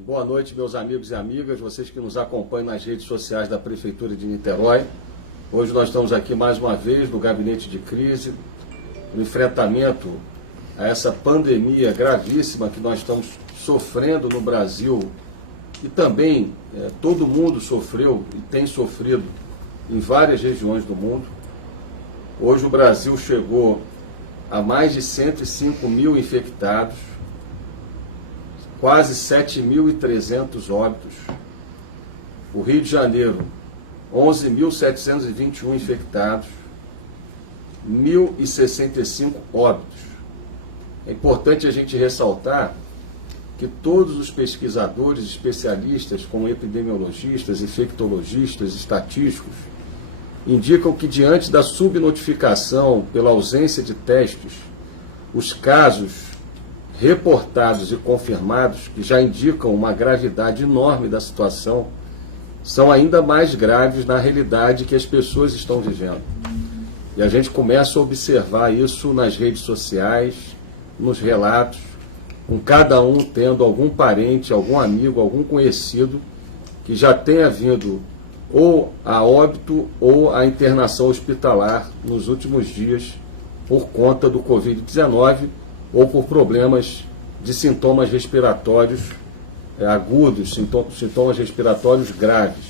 Boa noite, meus amigos e amigas, vocês que nos acompanham nas redes sociais da Prefeitura de Niterói. Hoje nós estamos aqui mais uma vez no Gabinete de Crise, no enfrentamento a essa pandemia gravíssima que nós estamos sofrendo no Brasil e também todo mundo sofreu e tem sofrido em várias regiões do mundo. Hoje o Brasil chegou a mais de 105 mil infectados, quase 7.300 óbitos. O Rio de Janeiro, 11.721 infectados, 1.065 óbitos. É importante a gente ressaltar que todos os pesquisadores, especialistas, como epidemiologistas, infectologistas, estatísticos, indicam que diante da subnotificação pela ausência de testes, os casos reportados e confirmados, que já indicam uma gravidade enorme da situação, são ainda mais graves na realidade que as pessoas estão vivendo. E a gente começa a observar isso nas redes sociais, nos relatos, com cada um tendo algum parente, algum amigo, algum conhecido que já tenha vindo ou a óbito ou a internação hospitalar nos últimos dias por conta do Covid-19 ou por problemas de sintomas respiratórios agudos, sintomas respiratórios graves.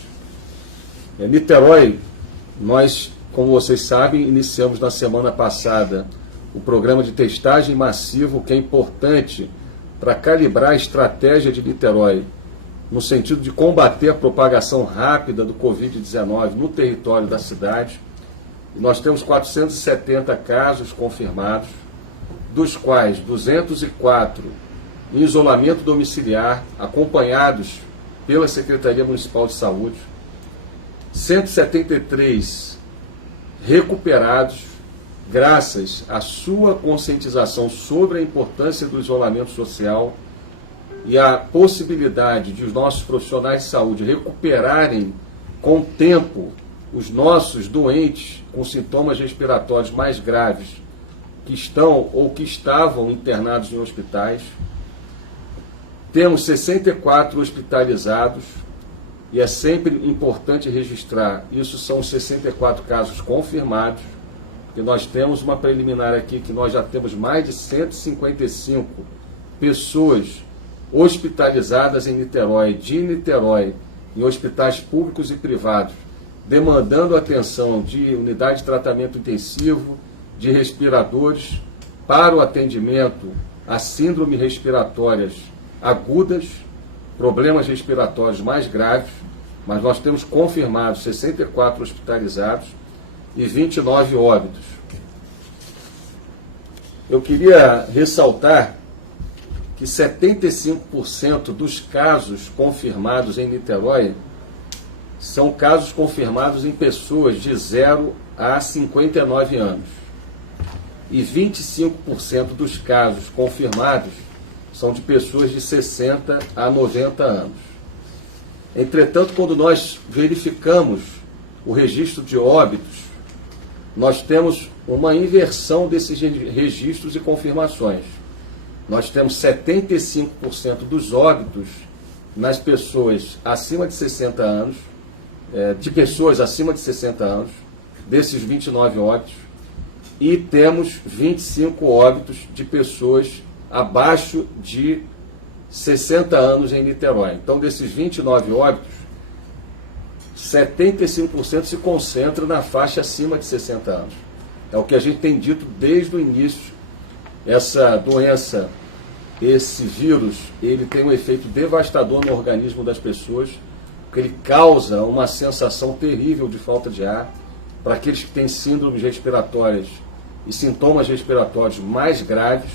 Em Niterói, nós, como vocês sabem, iniciamos na semana passada o programa de testagem massivo, que é importante para calibrar a estratégia de Niterói no sentido de combater a propagação rápida do Covid-19 no território da cidade. E nós temos 470 casos confirmados, dos quais 204 em isolamento domiciliar, acompanhados pela Secretaria Municipal de Saúde, 173 recuperados, graças à sua conscientização sobre a importância do isolamento social e a possibilidade de os nossos profissionais de saúde recuperarem com o tempo os nossos doentes com sintomas respiratórios mais graves, que estão ou que estavam internados em hospitais. Temos 64 hospitalizados, e é sempre importante registrar, isso são 64 casos confirmados, porque nós temos uma preliminar aqui que nós já temos mais de 155 pessoas hospitalizadas em Niterói, em hospitais públicos e privados, demandando atenção de unidade de tratamento intensivo, de respiradores, para o atendimento a síndromes respiratórias agudas, problemas respiratórios mais graves, mas nós temos confirmados 64 hospitalizados e 29 óbitos. Eu queria ressaltar que 75% dos casos confirmados em Niterói são casos confirmados em pessoas de 0 a 59 anos. E 25% dos casos confirmados são de pessoas de 60 a 90 anos. Entretanto, quando nós verificamos o registro de óbitos, nós temos uma inversão desses registros e confirmações. Nós temos 75% dos óbitos nas pessoas acima de 60 anos, desses 29 óbitos, e temos 25 óbitos de pessoas abaixo de 60 anos em Niterói. Então, desses 29 óbitos, 75% se concentra na faixa acima de 60 anos. É o que a gente tem dito desde o início. Essa doença, esse vírus, ele tem um efeito devastador no organismo das pessoas, porque ele causa uma sensação terrível de falta de ar para aqueles que têm síndromes respiratórias e sintomas respiratórios mais graves,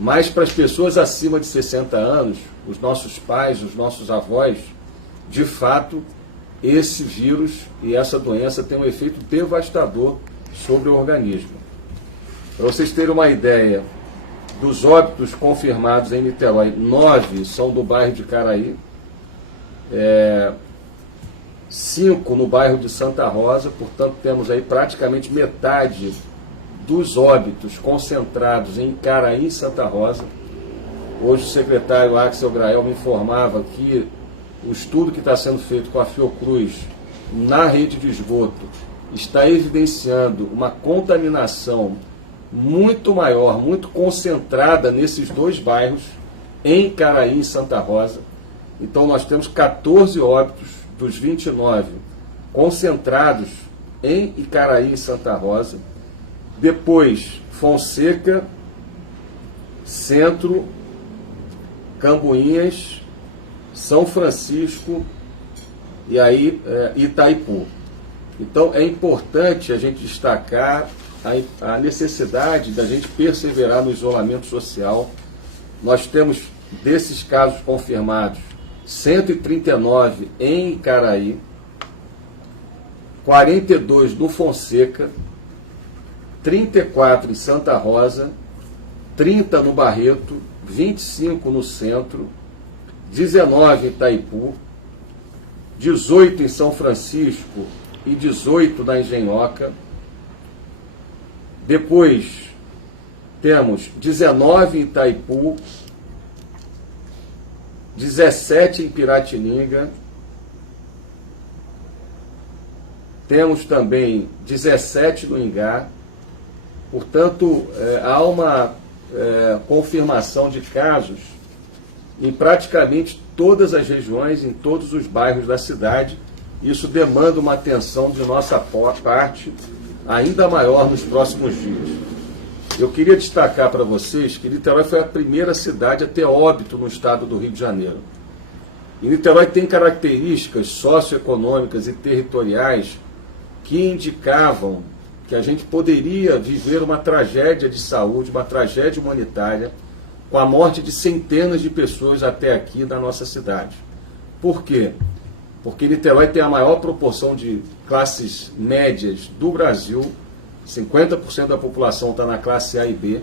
mas para as pessoas acima de 60 anos, os nossos pais, os nossos avós, de fato, esse vírus e essa doença tem um efeito devastador sobre o organismo. Para vocês terem uma ideia, dos óbitos confirmados em Niterói, 9 são do bairro de Caraí, 5 no bairro de Santa Rosa, portanto temos aí praticamente metade dos óbitos concentrados em Caraí e Santa Rosa. Hoje o secretário Axel Grael me informava que o estudo que está sendo feito com a Fiocruz na rede de esgoto está evidenciando uma contaminação muito maior, muito concentrada nesses dois bairros, em Icaraí e Santa Rosa. Então nós temos 14 óbitos dos 29 concentrados em Icaraí e Santa Rosa. Depois Fonseca, Centro, Cambuinhas, São Francisco e aí Itaipu. Então é importante a gente destacar a necessidade da gente perseverar no isolamento social. Nós temos, desses casos confirmados, 139 em Icaraí, 42 no Fonseca, 34 em Santa Rosa, 30 no Barreto, 25 no Centro, 19 em Itaipu, 18 em São Francisco e 18 na Engenhoca. Depois temos 19 em Itaipu, 17 em Piratininga, temos também 17 no Ingá. Portanto, há uma confirmação de casos em praticamente todas as regiões, em todos os bairros da cidade. Isso demanda uma atenção de nossa parte ainda maior nos próximos dias. Eu queria destacar para vocês que Niterói foi a primeira cidade a ter óbito no estado do Rio de Janeiro. E Niterói tem características socioeconômicas e territoriais que indicavam que a gente poderia viver uma tragédia de saúde, uma tragédia humanitária, com a morte de centenas de pessoas até aqui na nossa cidade. Por quê? Porque Niterói tem a maior proporção de classes médias do Brasil, 50% da população está na classe A e B,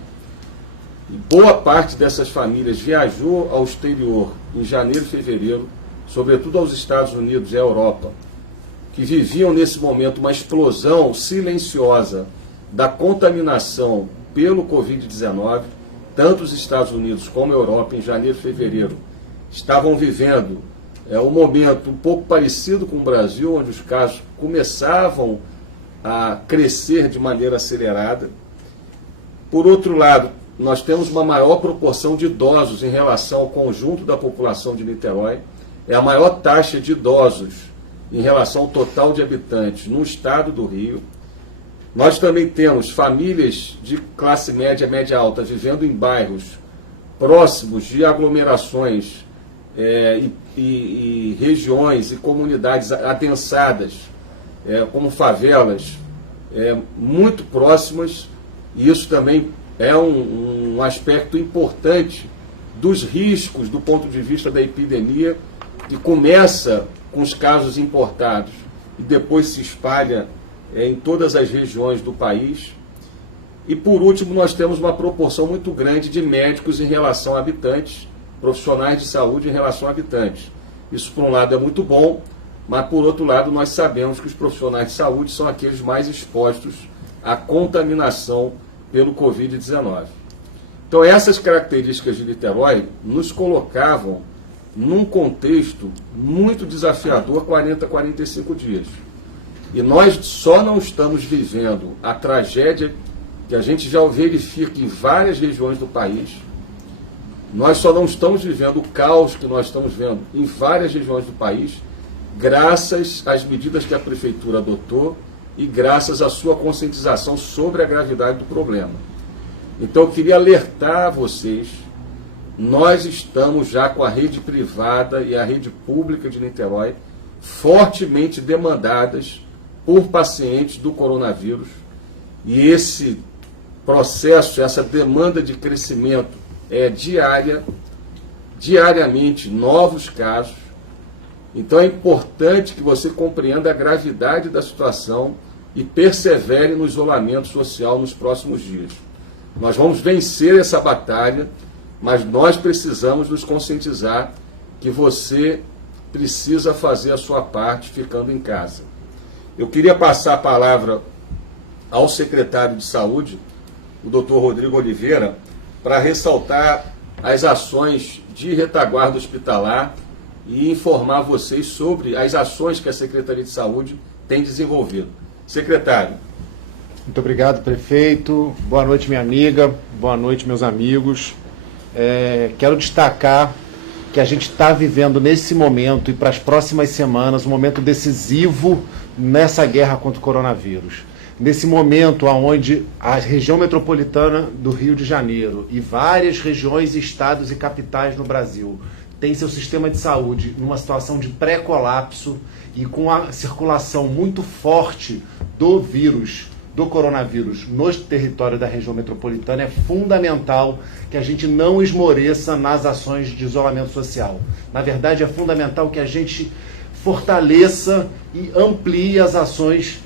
e boa parte dessas famílias viajou ao exterior em janeiro e fevereiro, sobretudo aos Estados Unidos e à Europa, que viviam nesse momento uma explosão silenciosa da contaminação pelo Covid-19. Tanto os Estados Unidos como a Europa, em janeiro e fevereiro, estavam vivendo um momento um pouco parecido com o Brasil, onde os casos começavam a crescer de maneira acelerada. Por outro lado, nós temos uma maior proporção de idosos em relação ao conjunto da população de Niterói. É a maior taxa de idosos em relação ao total de habitantes no estado do Rio. Nós também temos famílias de classe média, média alta, vivendo em bairros próximos de aglomerações e regiões e comunidades adensadas, como favelas, muito próximas, e isso também é um aspecto importante dos riscos do ponto de vista da epidemia, que começa com os casos importados e depois se espalha em todas as regiões do país. E por último, nós temos uma proporção muito grande de médicos em relação a habitantes, profissionais de saúde em relação a habitantes. Isso, por um lado, é muito bom, mas por outro lado, nós sabemos que os profissionais de saúde são aqueles mais expostos à contaminação pelo Covid-19. Então, essas características de Niterói nos colocavam num contexto muito desafiador 40, 45 dias. E nós só não estamos vivendo a tragédia que a gente já verifica em várias regiões do país. Nós só não estamos vivendo o caos que nós estamos vendo em várias regiões do país, graças às medidas que a Prefeitura adotou e graças à sua conscientização sobre a gravidade do problema. Então eu queria alertar vocês. Nós estamos já com a rede privada e a rede pública de Niterói fortemente demandadas por pacientes do coronavírus. E esse processo, essa demanda de crescimento é diariamente novos casos. Então é importante que você compreenda a gravidade da situação e persevere no isolamento social nos próximos dias. Nós vamos vencer essa batalha, mas nós precisamos nos conscientizar que você precisa fazer a sua parte ficando em casa. Eu queria passar a palavra ao secretário de Saúde, o Dr. Rodrigo Oliveira, para ressaltar as ações de retaguarda hospitalar e informar vocês sobre as ações que a Secretaria de Saúde tem desenvolvido. Secretário. Muito obrigado, prefeito. Boa noite, minha amiga. Boa noite, meus amigos. Quero destacar que a gente está vivendo nesse momento e para as próximas semanas um momento decisivo nessa guerra contra o coronavírus. Nesse momento onde a região metropolitana do Rio de Janeiro e várias regiões, estados e capitais no Brasil têm seu sistema de saúde numa situação de pré-colapso e com a circulação muito forte do vírus, do coronavírus, no território da região metropolitana, é fundamental que a gente não esmoreça nas ações de isolamento social. Na verdade, é fundamental que a gente fortaleça e amplie as ações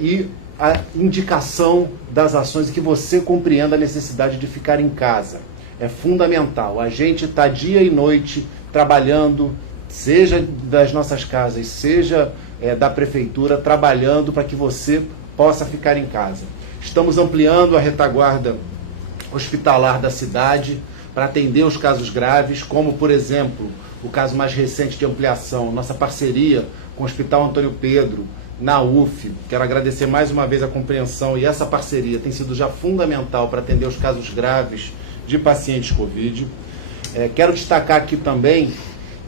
e a indicação das ações e que você compreenda a necessidade de ficar em casa. É fundamental. A gente está dia e noite trabalhando, seja das nossas casas, seja da prefeitura, trabalhando para que você possa ficar em casa. Estamos ampliando a retaguarda hospitalar da cidade para atender os casos graves, como, por exemplo, o caso mais recente de ampliação, nossa parceria com o Hospital Antônio Pedro, na UF. Quero agradecer mais uma vez a compreensão e essa parceria tem sido já fundamental para atender os casos graves de pacientes Covid. Quero destacar aqui também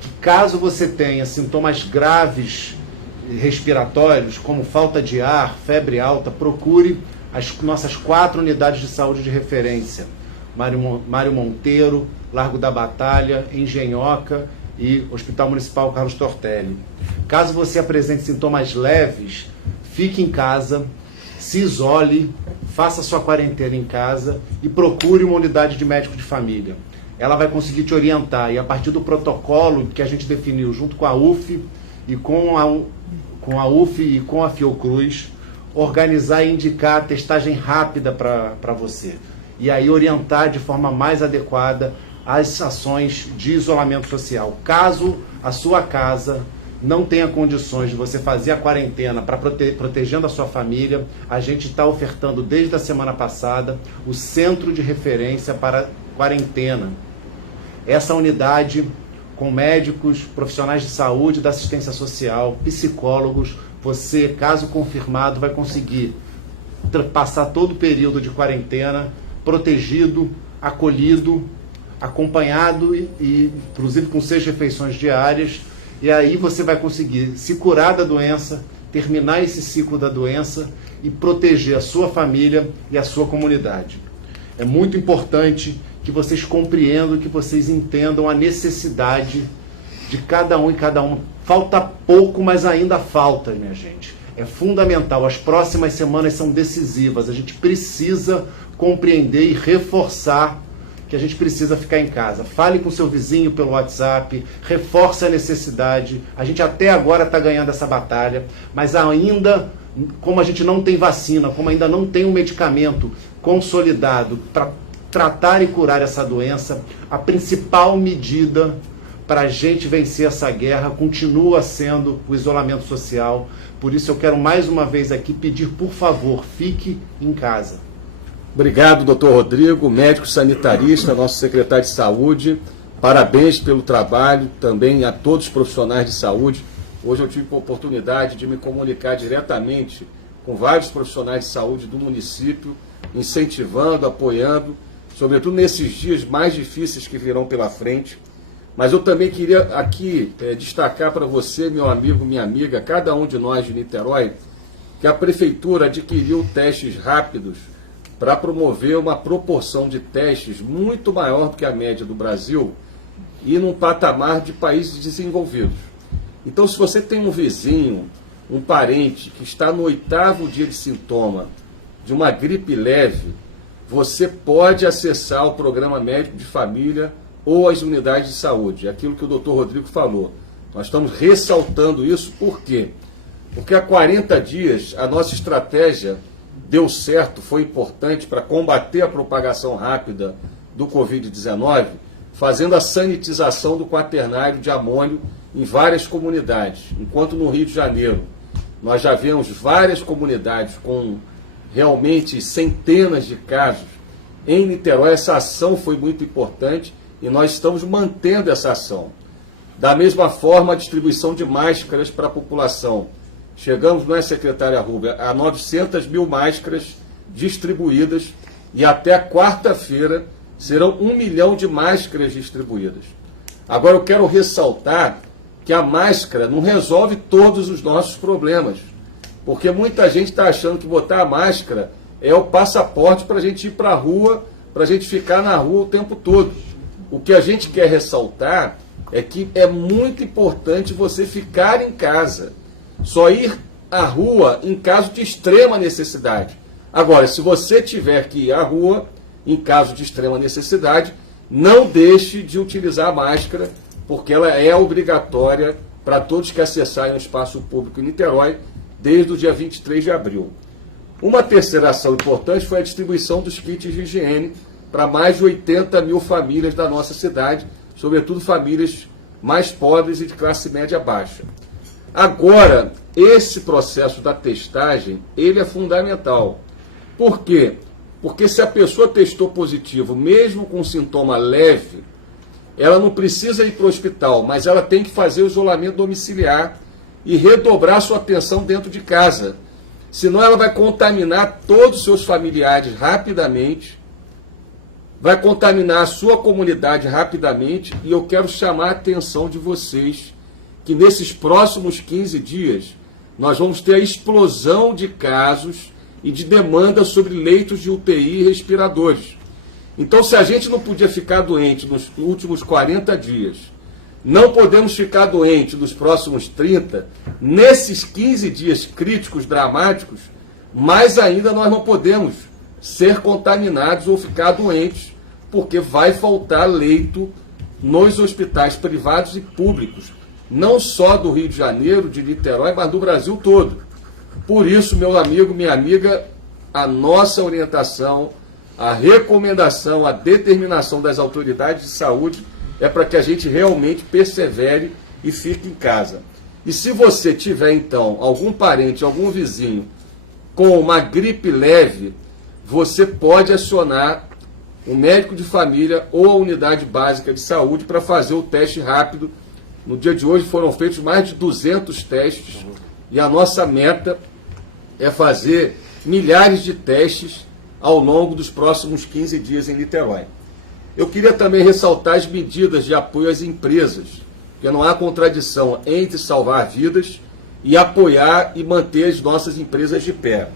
que caso você tenha sintomas graves respiratórios, como falta de ar, febre alta, procure as nossas 4 unidades de saúde de referência: Mário Monteiro, Largo da Batalha, Engenhoca e Hospital Municipal Carlos Tortelli. Caso você apresente sintomas leves, fique em casa, se isole, faça sua quarentena em casa e procure uma unidade de médico de família. Ela vai conseguir te orientar e, a partir do protocolo que a gente definiu junto com a UF e com a UF e com a Fiocruz, organizar e indicar a testagem rápida para você. E aí orientar de forma mais adequada as ações de isolamento social. Caso a sua casa não tenha condições de você fazer a quarentena para protegendo a sua família, a gente está ofertando desde a semana passada o centro de referência para quarentena. Essa unidade, com médicos, profissionais de saúde, da assistência social, psicólogos, você, caso confirmado, vai conseguir passar todo o período de quarentena protegido, acolhido, acompanhado e inclusive com 6 refeições diárias. E aí você vai conseguir se curar da doença, terminar esse ciclo da doença e proteger a sua família e a sua comunidade. É muito importante que vocês compreendam, que vocês entendam a necessidade de cada um e cada uma. Falta pouco, mas ainda falta, minha gente. É fundamental. As próximas semanas são decisivas. A gente precisa compreender e reforçar que a gente precisa ficar em casa. Fale com seu vizinho pelo WhatsApp, reforce a necessidade. A gente até agora está ganhando essa batalha, mas ainda, como a gente não tem vacina, como ainda não tem um medicamento consolidado para tratar e curar essa doença, a principal medida para a gente vencer essa guerra continua sendo o isolamento social. Por isso eu quero mais uma vez aqui pedir, por favor, fique em casa. Obrigado, doutor Rodrigo, médico sanitarista, nosso secretário de saúde. Parabéns pelo trabalho, também a todos os profissionais de saúde. Hoje eu tive a oportunidade de me comunicar diretamente com vários profissionais de saúde do município, incentivando, apoiando, sobretudo nesses dias mais difíceis que virão pela frente. Mas eu também queria aqui destacar para você, meu amigo, minha amiga, cada um de nós de Niterói, que a Prefeitura adquiriu testes rápidos para promover uma proporção de testes muito maior do que a média do Brasil e num patamar de países desenvolvidos. Então, se você tem um vizinho, um parente que está no 8º dia de sintoma de uma gripe leve, você pode acessar o programa médico de família ou as unidades de saúde. É aquilo que o doutor Rodrigo falou. Nós estamos ressaltando isso, por quê? Porque há 40 dias a nossa estratégia deu certo, foi importante para combater a propagação rápida do Covid-19, fazendo a sanitização do quaternário de amônio em várias comunidades. Enquanto no Rio de Janeiro nós já vemos várias comunidades com realmente centenas de casos, em Niterói essa ação foi muito importante e nós estamos mantendo essa ação. Da mesma forma, a distribuição de máscaras para a população. Chegamos, não é, secretária Rúbia, a 900 mil máscaras distribuídas e até quarta-feira serão 1 milhão de máscaras distribuídas. Agora eu quero ressaltar que a máscara não resolve todos os nossos problemas, porque muita gente está achando que botar a máscara é o passaporte para a gente ir para a rua, para a gente ficar na rua o tempo todo. O que a gente quer ressaltar é que é muito importante você ficar em casa. Só ir à rua em caso de extrema necessidade. Agora, se você tiver que ir à rua em caso de extrema necessidade, não deixe de utilizar a máscara, porque ela é obrigatória para todos que acessarem o espaço público em Niterói desde o dia 23 de abril. Uma terceira ação importante foi a distribuição dos kits de higiene para mais de 80 mil famílias da nossa cidade, sobretudo famílias mais pobres e de classe média baixa. Agora, esse processo da testagem, ele é fundamental. Por quê? Porque se a pessoa testou positivo, mesmo com sintoma leve, ela não precisa ir para o hospital, mas ela tem que fazer o isolamento domiciliar e redobrar sua atenção dentro de casa. Senão ela vai contaminar todos os seus familiares rapidamente, vai contaminar a sua comunidade rapidamente, e eu quero chamar a atenção de vocês que nesses próximos 15 dias nós vamos ter a explosão de casos e de demanda sobre leitos de UTI e respiradores. Então, se a gente não podia ficar doente nos últimos 40 dias, não podemos ficar doente nos próximos 30, nesses 15 dias críticos, dramáticos, mais ainda nós não podemos ser contaminados ou ficar doentes, porque vai faltar leito nos hospitais privados e públicos, não só do Rio de Janeiro, de Niterói, mas do Brasil todo. Por isso, meu amigo, minha amiga, a nossa orientação, a recomendação, a determinação das autoridades de saúde é para que a gente realmente persevere e fique em casa. E se você tiver, então, algum parente, algum vizinho com uma gripe leve, você pode acionar o médico de família ou a unidade básica de saúde para fazer o teste rápido. No dia de hoje foram feitos mais de 200 testes e a nossa meta é fazer milhares de testes ao longo dos próximos 15 dias em Niterói. Eu queria também ressaltar as medidas de apoio às empresas, porque não há contradição entre salvar vidas e apoiar e manter as nossas empresas de pé.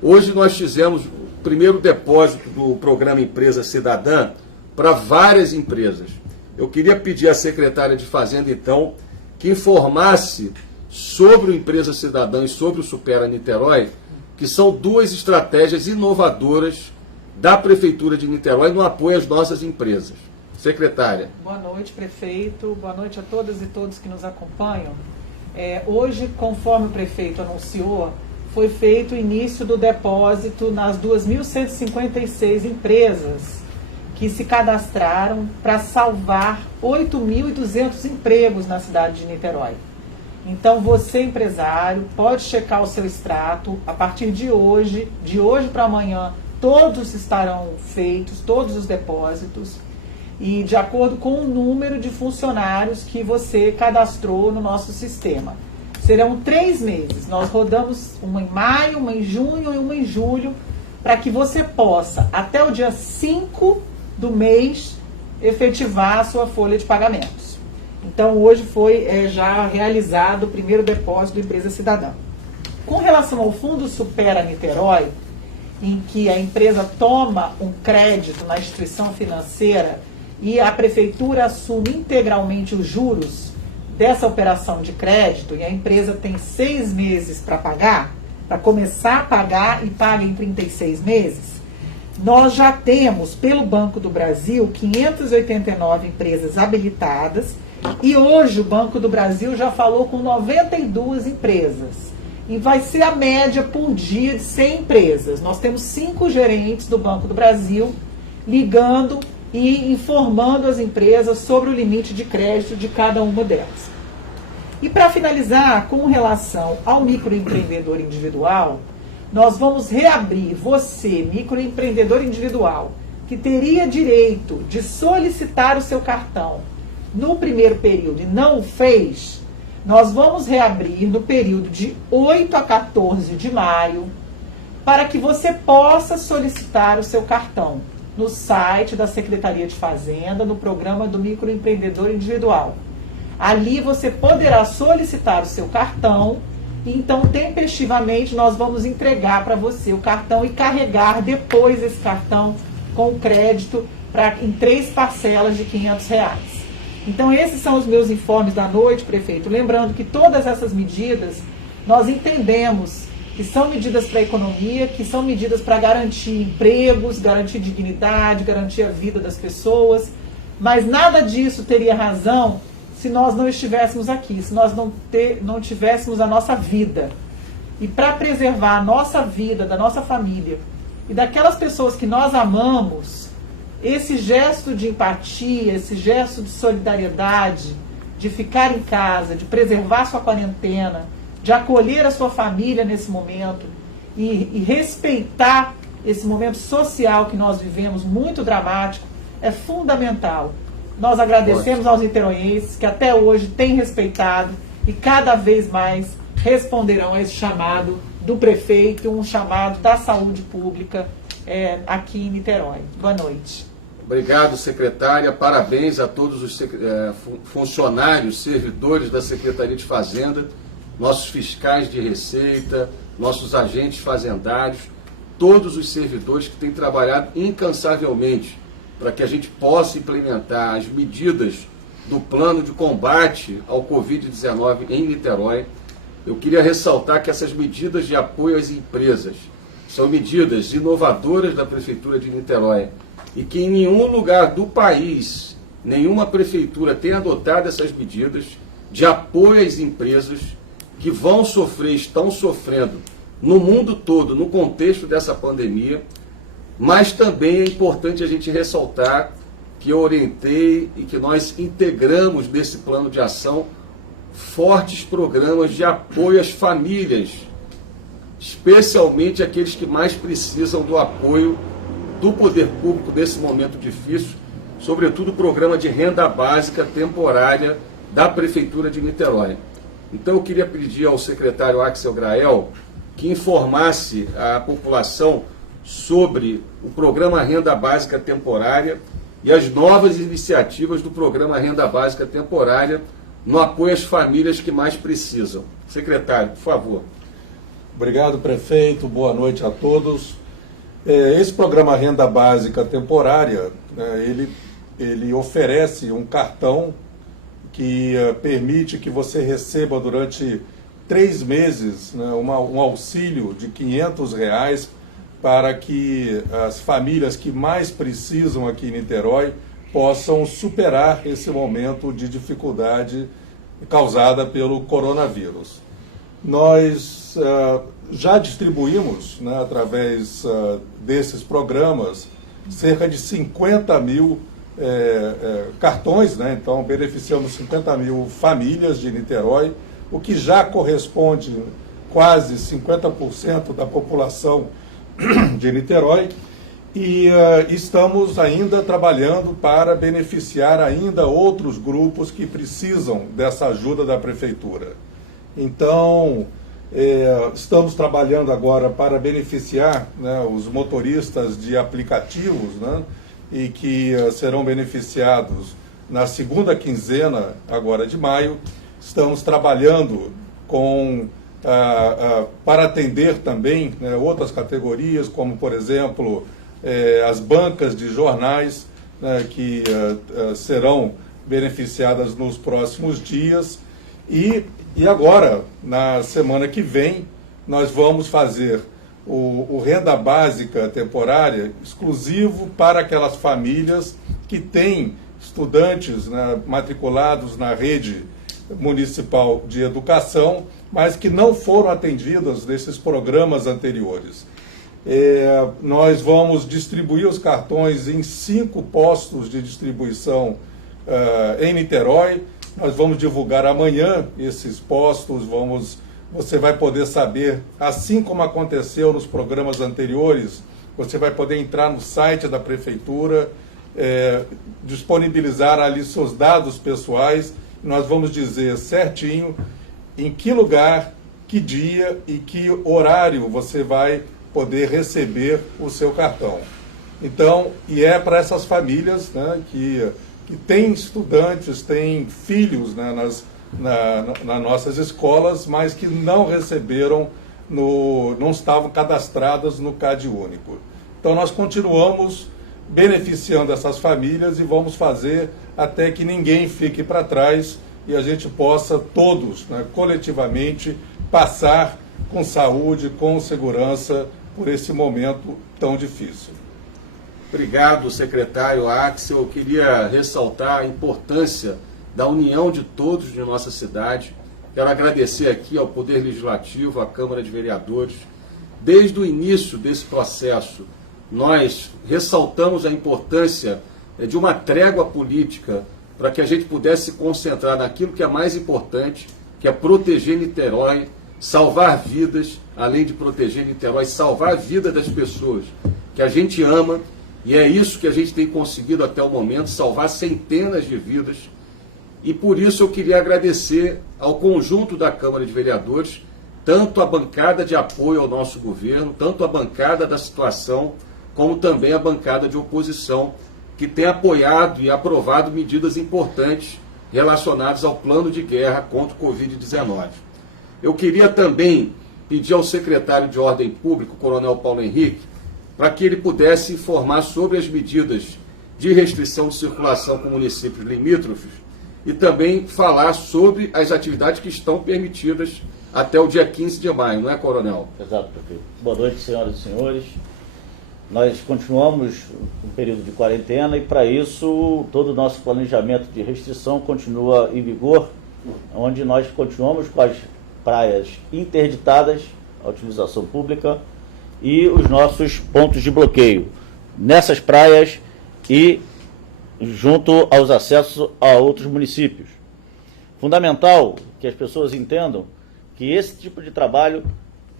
Hoje nós fizemos o primeiro depósito do programa Empresa Cidadã para várias empresas. Eu queria pedir à secretária de Fazenda, então, que informasse sobre o Empresa Cidadã e sobre o Supera Niterói, que são duas estratégias inovadoras da Prefeitura de Niterói no apoio às nossas empresas. Secretária. Boa noite, prefeito. Boa noite a todas e todos que nos acompanham. Hoje, conforme o prefeito anunciou, foi feito o início do depósito nas 2.156 empresas que se cadastraram para salvar 8.200 empregos na cidade de Niterói. Então, você, empresário, pode checar o seu extrato. A partir de hoje para amanhã, todos estarão feitos, todos os depósitos, e de acordo com o número de funcionários que você cadastrou no nosso sistema. Serão 3 meses. Nós rodamos uma em maio, uma em junho e uma em julho, para que você possa, até o dia 5 do mês, efetivar a sua folha de pagamentos. Então, hoje foi já realizado o primeiro depósito do Empresa Cidadã. Com relação ao Fundo Supera Niterói, em que a empresa toma um crédito na instituição financeira e a prefeitura assume integralmente os juros dessa operação de crédito, e a empresa tem 6 meses para pagar, para começar a pagar e paga em 36 meses, nós já temos, pelo Banco do Brasil, 589 empresas habilitadas, e hoje o Banco do Brasil já falou com 92 empresas. E vai ser a média por dia de 100 empresas. Nós temos 5 gerentes do Banco do Brasil ligando e informando as empresas sobre o limite de crédito de cada uma delas. E para finalizar, com relação ao microempreendedor individual, nós vamos reabrir. Você, microempreendedor individual, que teria direito de solicitar o seu cartão no primeiro período e não o fez, nós vamos reabrir no período de 8 a 14 de maio para que você possa solicitar o seu cartão no site da Secretaria de Fazenda, no programa do microempreendedor individual. Ali você poderá solicitar o seu cartão e então tempestivamente nós vamos entregar para você o cartão e carregar depois esse cartão com crédito em 3 parcelas de R$500. Então esses são os meus informes da noite, prefeito. Lembrando que todas essas medidas nós entendemos que são medidas para a economia, que são medidas para garantir empregos, garantir dignidade, garantir a vida das pessoas, mas nada disso teria razão se nós não estivéssemos aqui, se nós não tivéssemos a nossa vida. E para preservar a nossa vida, da nossa família e daquelas pessoas que nós amamos, esse gesto de empatia, esse gesto de solidariedade, de ficar em casa, de preservar sua quarentena, de acolher a sua família nesse momento e respeitar esse momento social que nós vivemos, muito dramático, é fundamental. Nós agradecemos aos niteroenses que até hoje têm respeitado e cada vez mais responderão a esse chamado do prefeito, um chamado da saúde pública aqui em Niterói. Boa noite. Obrigado, secretária. Parabéns a todos os funcionários, servidores da Secretaria de Fazenda, nossos fiscais de receita, nossos agentes fazendários, todos os servidores que têm trabalhado incansavelmente para que a gente possa implementar as medidas do plano de combate ao Covid-19 em Niterói. Eu queria ressaltar que essas medidas de apoio às empresas são medidas inovadoras da Prefeitura de Niterói e que em nenhum lugar do país, nenhuma prefeitura tem adotado essas medidas de apoio às empresas que vão sofrer, estão sofrendo no mundo todo, no contexto dessa pandemia. Mas também é importante a gente ressaltar que eu orientei e que nós integramos nesse plano de ação fortes programas de apoio às famílias, especialmente aqueles que mais precisam do apoio do poder público nesse momento difícil, sobretudo o programa de renda básica temporária da Prefeitura de Niterói. Então eu queria pedir ao secretário Axel Grael que informasse a população sobre o programa Renda Básica Temporária e as novas iniciativas do programa Renda Básica Temporária no apoio às famílias que mais precisam. Secretário, por favor. Obrigado, prefeito. Boa noite a todos. Esse programa Renda Básica Temporária, ele oferece um cartão que permite que você receba durante 3 meses um auxílio de R$500 para que as famílias que mais precisam aqui em Niterói possam superar esse momento de dificuldade causada pelo coronavírus. Nós já distribuímos, através desses programas, cerca de 50 mil cartões, então beneficiamos 50 mil famílias de Niterói, o que já corresponde quase 50% da população de Niterói, e estamos ainda trabalhando para beneficiar ainda outros grupos que precisam dessa ajuda da Prefeitura. Então, estamos trabalhando agora para beneficiar os motoristas de aplicativos, e que serão beneficiados na segunda quinzena agora de maio. Estamos trabalhando para atender também outras categorias, como, por exemplo, as bancas de jornais, que serão beneficiadas nos próximos dias. E agora, na semana que vem, nós vamos fazer o Renda Básica Temporária exclusivo para aquelas famílias que têm estudantes matriculados na rede municipal de educação, mas que não foram atendidas nesses programas anteriores. Nós vamos distribuir os cartões em 5 postos de distribuição em Niterói. Nós vamos divulgar amanhã esses postos, você vai poder saber, assim como aconteceu nos programas anteriores, Você vai poder entrar no site da Prefeitura, disponibilizar ali seus dados pessoais. Nós vamos dizer certinho em que lugar, que dia e que horário você vai poder receber o seu cartão. Então, e é para essas famílias, né, que têm estudantes, têm filhos, né, nas nossas escolas, mas que não receberam, não estavam cadastradas no CAD único. Então nós continuamos beneficiando essas famílias e vamos fazer até que ninguém fique para trás e a gente possa todos, né, coletivamente, passar com saúde, com segurança por esse momento tão difícil. Obrigado, secretário Axel. Eu queria ressaltar a importância da união de todos de nossa cidade. Quero agradecer aqui ao Poder Legislativo, à Câmara de Vereadores. Desde o início desse processo, nós ressaltamos a importância de uma trégua política para que a gente pudesse se concentrar naquilo que é mais importante, que é proteger Niterói, salvar vidas, além de proteger Niterói, salvar a vida das pessoas que a gente ama, e é isso que a gente tem conseguido até o momento, salvar centenas de vidas. E por isso eu queria agradecer ao conjunto da Câmara de Vereadores, tanto a bancada de apoio ao nosso governo, tanto a bancada da situação, como também a bancada de oposição, que tem apoiado e aprovado medidas importantes relacionadas ao plano de guerra contra o Covid-19. Eu queria também pedir ao secretário de Ordem Pública, o Coronel Paulo Henrique, para que ele pudesse informar sobre as medidas de restrição de circulação com municípios limítrofes e também falar sobre as atividades que estão permitidas até o dia 15 de maio, não é, Coronel? Exato, prefeito. Boa noite, senhoras e senhores. Nós continuamos um período de quarentena e, para isso, todo o nosso planejamento de restrição continua em vigor, onde nós continuamos com as praias interditadas à utilização pública e os nossos pontos de bloqueio nessas praias e junto aos acessos a outros municípios. Fundamental que as pessoas entendam que esse tipo de trabalho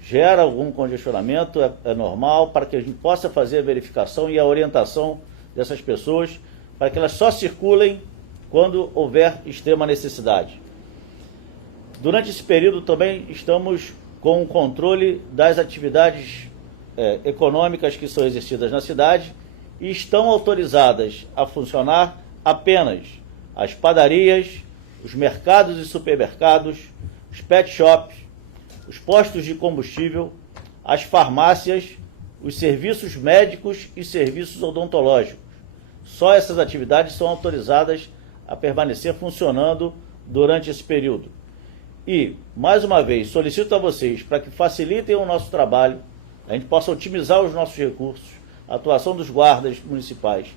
gera algum congestionamento, é normal, para que a gente possa fazer a verificação e a orientação dessas pessoas, para que elas só circulem quando houver extrema necessidade. Durante esse período também estamos com o controle das atividades econômicas que são exercidas na cidade e estão autorizadas a funcionar apenas as padarias, os mercados e supermercados, os pet shops, os postos de combustível, as farmácias, os serviços médicos e serviços odontológicos. Só essas atividades são autorizadas a permanecer funcionando durante esse período. E, mais uma vez, solicito a vocês para que facilitem o nosso trabalho, a gente possa otimizar os nossos recursos, a atuação dos guardas municipais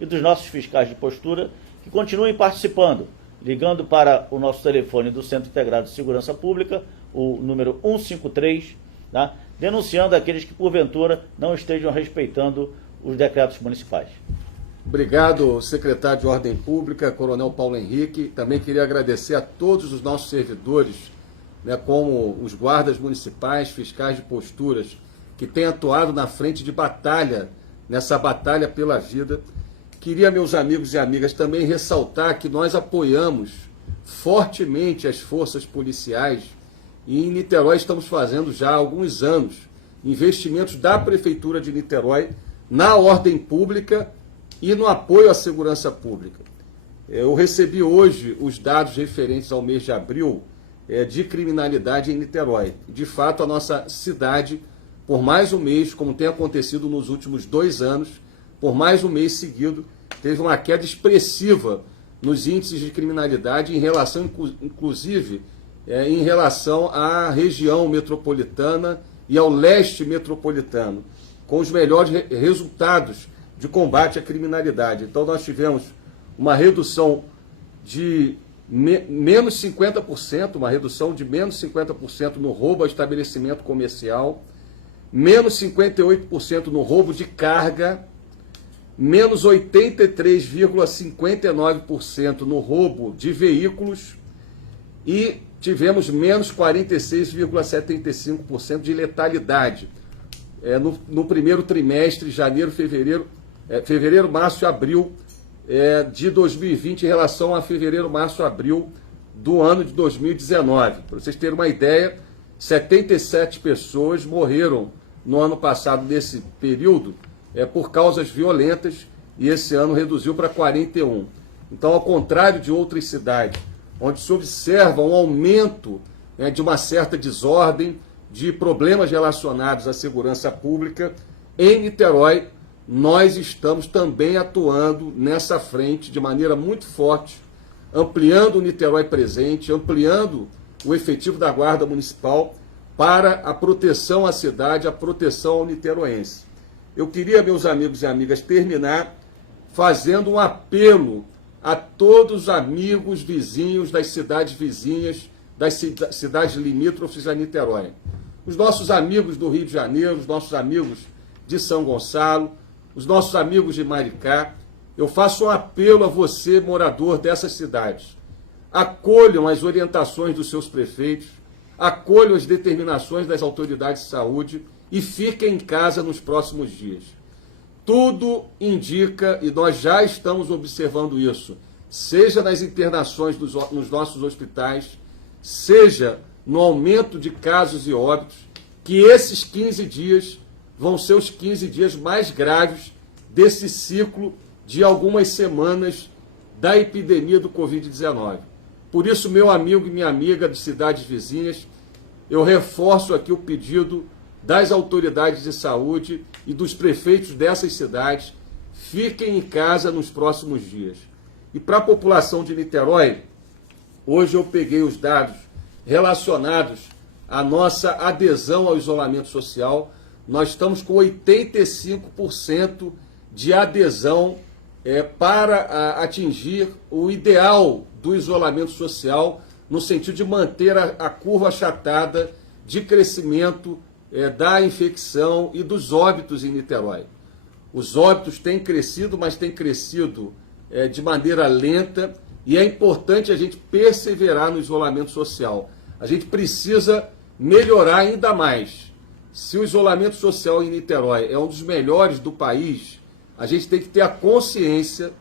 e dos nossos fiscais de postura, que continuem participando, ligando para o nosso telefone do Centro Integrado de Segurança Pública, o número 153, tá? Denunciando aqueles que, porventura, não estejam respeitando os decretos municipais. Obrigado, secretário de Ordem Pública, Coronel Paulo Henrique. Também queria agradecer a todos os nossos servidores, né, como os guardas municipais, fiscais de posturas, que têm atuado na frente de batalha, nessa batalha pela vida. Queria, meus amigos e amigas, também ressaltar que nós apoiamos fortemente as forças policiais e em Niterói estamos fazendo já há alguns anos investimentos da Prefeitura de Niterói na ordem pública e no apoio à segurança pública. Eu recebi hoje os dados referentes ao mês de abril de criminalidade em Niterói. De fato, a nossa cidade, por mais um mês, como tem acontecido nos últimos 2 anos, por mais um mês seguido, teve uma queda expressiva nos índices de criminalidade, em relação, inclusive, em relação à região metropolitana e ao leste metropolitano, com os melhores resultados de combate à criminalidade. Então, nós tivemos uma redução de menos 50%, uma redução de menos 50% no roubo a estabelecimento comercial, menos 58% no roubo de carga, menos 83,59% no roubo de veículos e tivemos menos 46,75% de letalidade. no primeiro trimestre, fevereiro, março e abril de 2020 em relação a fevereiro, março e abril do ano de 2019. Para vocês terem uma ideia, 77 pessoas morreram no ano passado, nesse período, por causas violentas, e esse ano reduziu para 41. Então, ao contrário de outras cidades, onde se observa um aumento de uma certa desordem, de problemas relacionados à segurança pública, em Niterói, nós estamos também atuando nessa frente de maneira muito forte, ampliando o Niterói Presente, ampliando o efetivo da Guarda Municipal para a proteção à cidade, a proteção ao niteroense. Eu queria, meus amigos e amigas, terminar fazendo um apelo a todos os amigos vizinhos das cidades vizinhas, das cidades limítrofes a Niterói. Os nossos amigos do Rio de Janeiro, os nossos amigos de São Gonçalo, os nossos amigos de Maricá. Eu faço um apelo a você, morador dessas cidades. Acolham as orientações dos seus prefeitos, acolham as determinações das autoridades de saúde e fiquem em casa nos próximos dias. Tudo indica, e nós já estamos observando isso, seja nas internações nos nossos hospitais, seja no aumento de casos e óbitos, que esses 15 dias vão ser os 15 dias mais graves desse ciclo de algumas semanas da epidemia do Covid-19. Por isso, meu amigo e minha amiga de cidades vizinhas, eu reforço aqui o pedido das autoridades de saúde e dos prefeitos dessas cidades: fiquem em casa nos próximos dias. E para a população de Niterói, hoje eu peguei os dados relacionados à nossa adesão ao isolamento social. Nós estamos com 85% de adesão para atingir o ideal do isolamento social, no sentido de manter a curva achatada de crescimento da infecção e dos óbitos em Niterói. Os óbitos têm crescido, mas têm crescido de maneira lenta, e é importante a gente perseverar no isolamento social. A gente precisa melhorar ainda mais. Se o isolamento social em Niterói é um dos melhores do país, a gente tem que ter a consciência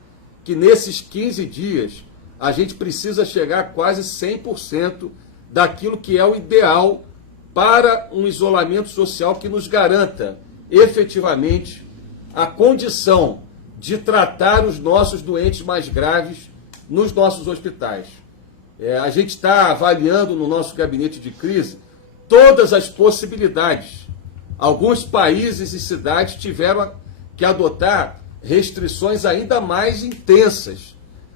que nesses 15 dias a gente precisa chegar a quase 100% daquilo que é o ideal para um isolamento social que nos garanta efetivamente a condição de tratar os nossos doentes mais graves nos nossos hospitais. A gente está avaliando no nosso gabinete de crise todas as possibilidades. Alguns países e cidades tiveram que adotar restrições ainda mais intensas,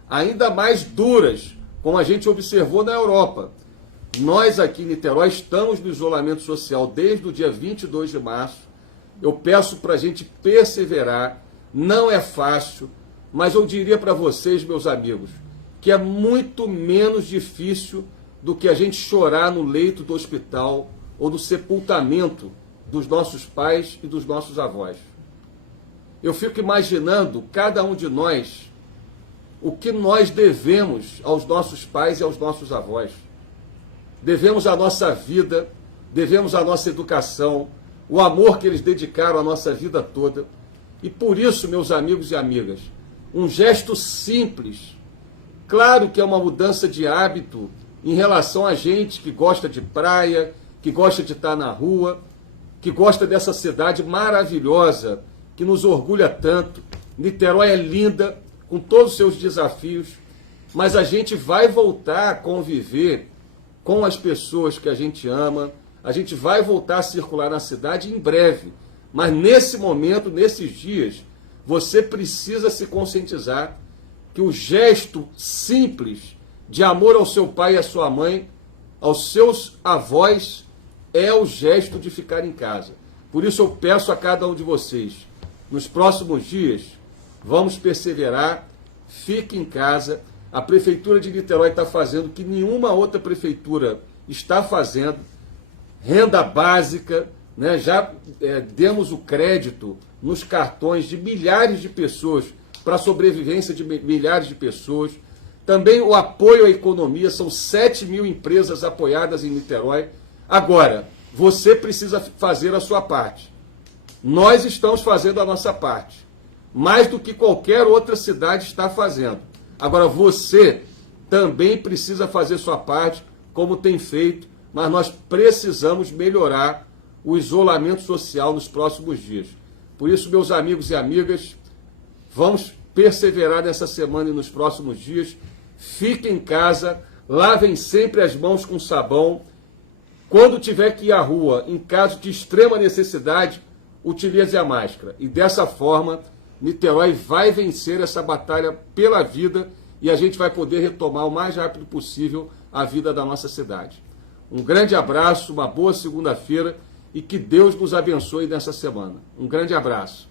ainda mais duras, como a gente observou na Europa. Nós aqui em Niterói estamos no isolamento social desde o dia 22 de março. Eu peço para a gente perseverar, não é fácil, mas eu diria para vocês, meus amigos, que é muito menos difícil do que a gente chorar no leito do hospital ou no sepultamento dos nossos pais e dos nossos avós. Eu fico imaginando, cada um de nós, o que nós devemos aos nossos pais e aos nossos avós. Devemos a nossa vida, devemos a nossa educação, o amor que eles dedicaram a nossa vida toda. E por isso, meus amigos e amigas, um gesto simples, claro que é uma mudança de hábito em relação a gente que gosta de praia, que gosta de estar na rua, que gosta dessa cidade maravilhosa, que nos orgulha tanto. Niterói é linda, com todos os seus desafios, mas a gente vai voltar a conviver com as pessoas que a gente ama, a gente vai voltar a circular na cidade em breve. Mas nesse momento, nesses dias, você precisa se conscientizar que o gesto simples de amor ao seu pai e à sua mãe, aos seus avós, é o gesto de ficar em casa. Por isso eu peço a cada um de vocês, nos próximos dias, vamos perseverar, fique em casa. A Prefeitura de Niterói está fazendo o que nenhuma outra prefeitura está fazendo. Renda básica, né? Já demos o crédito nos cartões de milhares de pessoas para a sobrevivência de milhares de pessoas. Também o apoio à economia, são 7 mil empresas apoiadas em Niterói. Agora, você precisa fazer a sua parte. Nós estamos fazendo a nossa parte, mais do que qualquer outra cidade está fazendo. Agora, você também precisa fazer sua parte, como tem feito, mas nós precisamos melhorar o isolamento social nos próximos dias. Por isso, meus amigos e amigas, vamos perseverar nessa semana e nos próximos dias. Fiquem em casa, lavem sempre as mãos com sabão. Quando tiver que ir à rua, em caso de extrema necessidade, utilize a máscara. E dessa forma, Niterói vai vencer essa batalha pela vida e a gente vai poder retomar o mais rápido possível a vida da nossa cidade. Um grande abraço, uma boa segunda-feira e que Deus nos abençoe nessa semana. Um grande abraço.